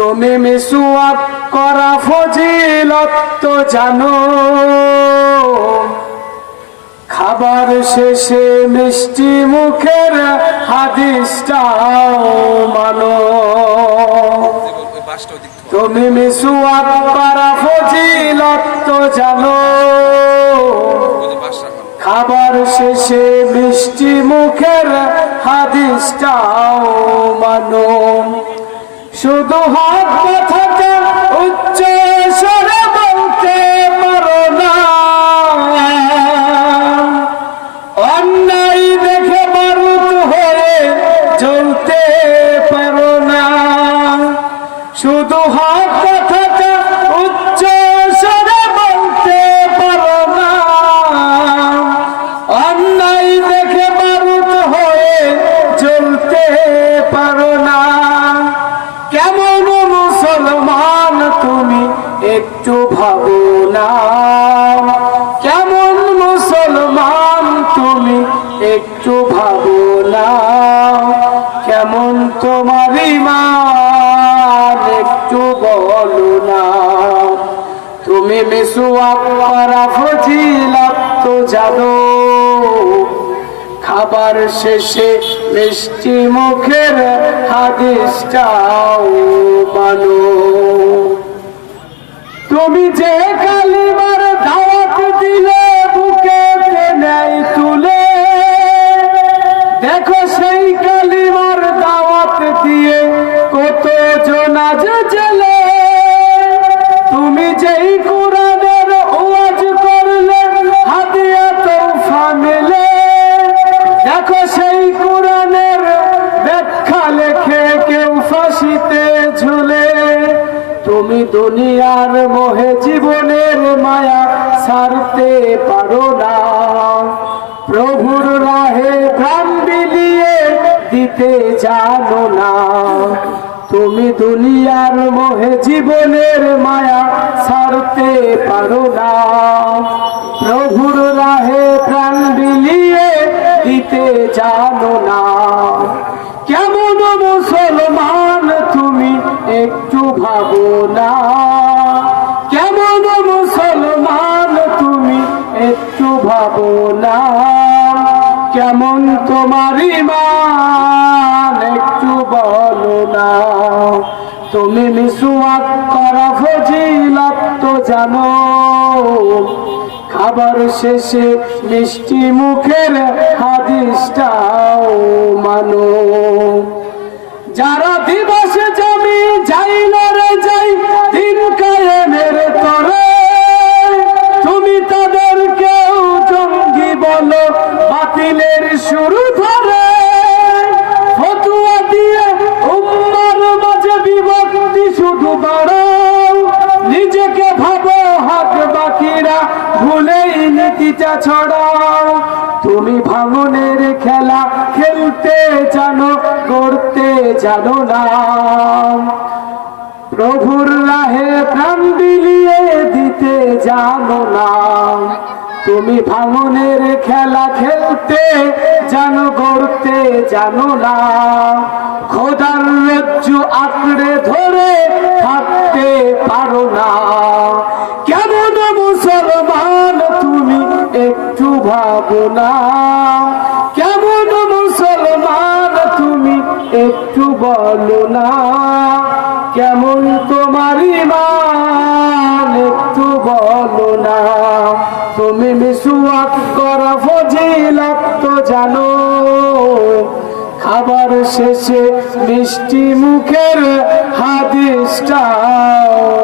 তুমি মিসওয়াক করা ফজিলত তো জানো, খাবার শেষে মিষ্টি মুখের হাদিসটাও মানো। তুমি মিসওয়াক করা ফজিলত তো জানো, খাবার শেষে মিষ্টি মুখের হাদিসটাও মানো। শুধু হাত কথাটা উচ্চ স্বরে বলতে পারো না, অন্যায় দেখে বারুদ হয়ে জ্বলতে পারো না। শুধু হাত কথাটা উচ্চ স্বরে বলতে পারো না, অন্যায় দেখে বারুদ হয়ে জ্বলতে পারো না। কেমন মুসলমান তুমি একটু ভাবো না, কেমন মুসলমান তুমি একটু ভাবো না। কেমন তোমার ঈমান একটু বলো না। তুমি মিসওয়াক করা ফজিলত তো জানো, খাবার শেষে মিষ্টি মুখের হাদিসটাও মানো। তুমি যে কালিমার দাওয়াত দিলে বুকে নেয় তুলে, দেখো সেই কালিমার দাওয়াত দিয়ে কত জন আজ জেলে। তুমি যেই কোরআনের ওয়াজ করলে হাদিয়া তোফা মিলে, দেখো সেই কোরআনের ব্যাখ্যা লেখে কেউ ফাঁসিতে ঝুলে। তুমি দুনিয়ার মোহে জীবনের মায়া ছাড়তে পারো না, প্রভুর রাহে প্রাণ বিলিয়ে দিতে জানো না। তুমি দুনিয়ার মোহে জীবনের মায়া ছাড়তে পারো না, প্রভুর রাহে প্রাণ বিলিয়ে দিতে জানো না। কেমন মুসলমান তুমি একটু ভাবো না, কেমন মুসলমান তুমি একটু ভাবো না। কেমন তোমার ঈমান একটু বলো না। তুমি মিসওয়াক করা ফজিলত তো জানো, খাবার শেষে মিষ্টি মুখের হাদিসটাও মানো। যারা দিবস জমি যাইল রে যাই দিন কায়েমের তরে, তুমি তাদেরকেও জঙ্গি বলো বাতিলের শুরু ধরে। ফতুয়া দিয়ে উম্মার মাঝে বিভক্তি শুধু বাড়াও, নিজেকে ভাবো হক বাকিরা ভুলেই নীতিটা ছড়াও। তুমি ভাঙনের খেলা খেলতে জানো, করতে জানো না, প্রভুর রাহে প্রাণ বিলিয়ে দিতে জানো না। তুমি ভাঙনের খেলা খেলতে জানো, করতে জানো না, খোদার রজ্জু আঁকড়ে ধরে থাকতে পারো না। কেমন মুসলমান তুমি একটু ভাবো না, কেমন মুসলমান তুমি একটু বলো না। কেমন তোমার ঈমান একটু বলো না। তুমি মিসওয়াক করা ফজিলত তো জানো, খাবার শেষে মিষ্টি মুখের হাদিসটাও